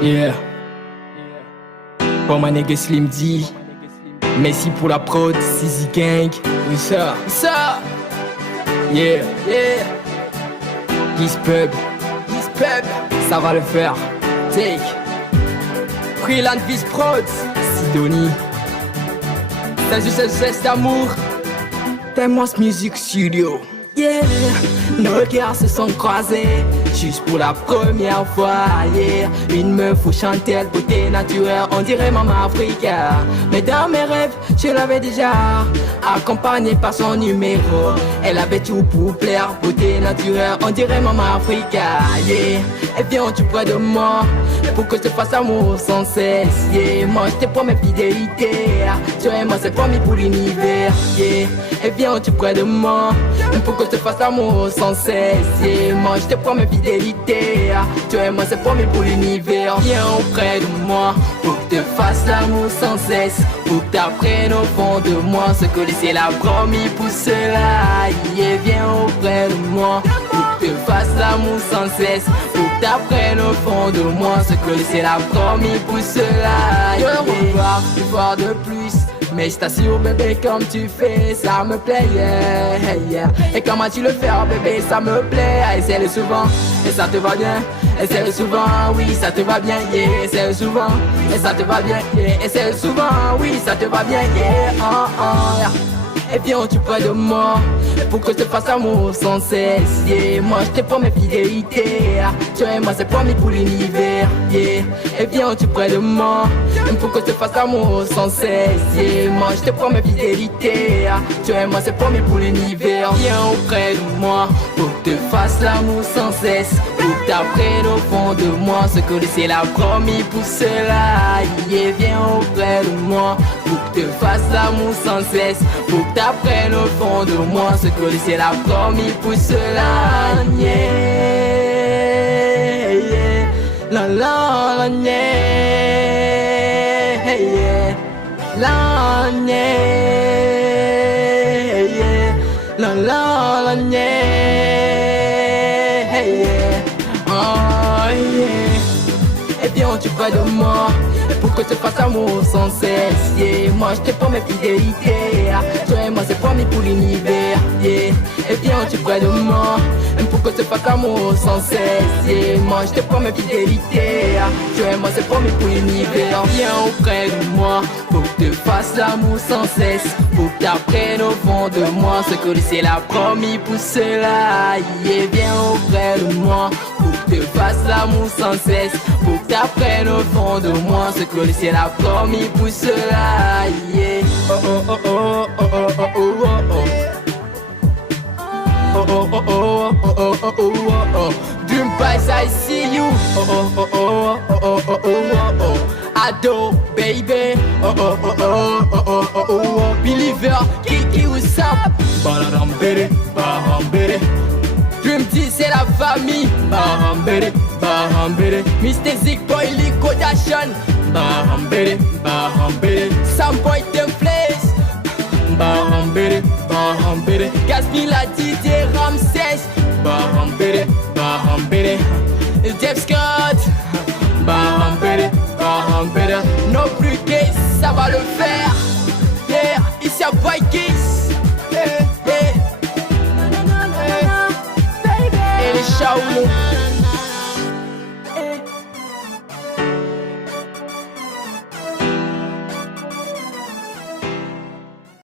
Yeah. Pour ma nigga Slim D. Messi pour la prod, Sisi Gang. Oui ça, ça. Yeah, yeah. Kiss Pub, ça va le faire. Take. Freeland Vice Prod, Sidonie. T'as juste un geste d'amour. T'aimes-moi ce music studio. Yeah, nos cœurs se sont croisés juste pour la première fois. Yeah, une meuf au chantel, beauté naturelle, on dirait Maman Africa. Mais dans mes rêves, je l'avais déjà, accompagnée par son numéro. Elle avait tout pour plaire, beauté naturelle, on dirait Maman Africa. Yeah, et viens tu près de moi pour que je te fasse amour sans cesse. Yeah, moi je te promets fidélité. Tu et moi c'est promis pour l'univers. Yeah, et viens tu près de moi pour que je te fasse amour sans cesse. Yeah, moi je te promets fidélité. Tu et moi c'est promis pour l'univers. Viens auprès de moi pour que je te fasse l'amour sans cesse, pour que t'apprennes au fond de moi ce que le ciel a promis pour cela. Yeah, viens auprès de moi pour que je te fasse l'amour sans cesse, pour que t'apprennes au fond de moi ce que le ciel a promis pour cela. Yeah, je veux voir de plus, mais je t'assure bébé comme tu fais, ça me plaît, yeah, yeah. Et comment tu le fais bébé, ça me plaît. Essaie-le souvent, et ça te va bien. Essaie-le souvent, oui, ça te va bien, yeah. Essaie-le souvent, et ça te va bien, yeah. Essaie-le souvent, oui, ça te va bien, yeah, yeah. Et viens tu près de moi pour que je te fasse amour sans cesse. Yeah, moi je te promets fidélité. Tu et moi c'est promis pour l'univers. Yeah, et viens tu près de moi pour que je te fasse amour sans cesse. Yeah, moi je te promets fidélité. Tu et moi c'est promis pour l'univers. Viens auprès de moi pour que je te fasse l'amour sans cesse, pour que t'apprennes au fond de moi ce que le ciel a promis pour cela. Yeah, viens auprès de moi pour que je te fasse l'amour sans cesse, pour que t'apprennes au fond de moi ce que le ciel a promis pour cela. Yeah, yeah. La la la, yeah, yeah. La, yeah, yeah. La la la, yeah, yeah. Oh yeah. Et viens tu près de moi pour que je te fasse amour sans cesse. Yeah, moi je te promets fidélité. Tu et moi c'est promis pour l'univers. Yeah, et viens tu près de moi pour que je te fasse amour sans cesse. Yeah, moi je te promets fidélité. Tu et moi c'est promis pour l'univers. Viens auprès de moi pour que je te fasse l'amour sans cesse, pour que t'apprennes au fond de moi ce que le ciel a promis pour cela. Yeah, viens auprès de moi pour que je te fasse l'amour sans cesse, pour que t'apprennes au fond de moi ce que le ciel a promis pour cela. Yeah. Oh oh oh oh oh oh oh oh oh. Oh oh oh oh oh oh oh oh oh. Dream Pies, I see you. Oh oh oh oh oh oh oh oh oh. Ado, baby. Oh oh oh oh oh oh oh oh. Believer, Kiki, what's up? Barambere, barambere. Dream Team, c'est la famille. Barambere, barambere. Mr. Zik Boy, Liko Dashan. Barambere, barambere. Sam Boy, them place. Barambere, barambere. Gaspil a Didier Ramsès. Barambere, barambere. Jeff Scott. Barambere, barambere. No plus case, ça va le faire. Yeah, ici à Boy Kiss. Yeah, yeah. Et les Shaolin.